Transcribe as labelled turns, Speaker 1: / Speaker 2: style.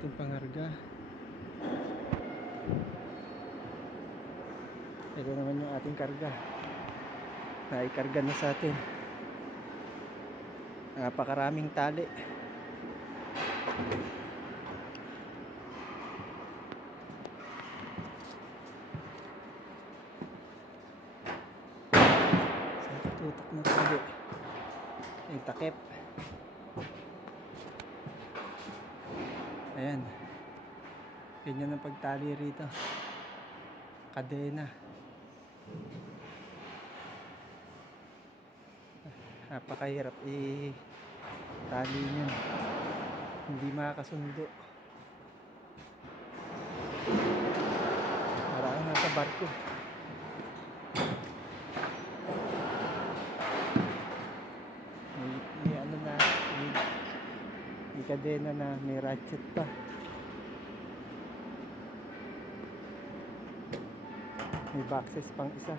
Speaker 1: ating pangarga. Ito naman yung ating karga. Naikarga na sa atin. Napakaraming tali. Sa tutok ng tali. Yung takip. Ayan. Ganyan ang pagtali rito. Kadena. Napakahirap i-tali nyo. Hindi makakasundo. Parang nasa barko. kadena ano, na may ratchet pa. May boxes pang isa.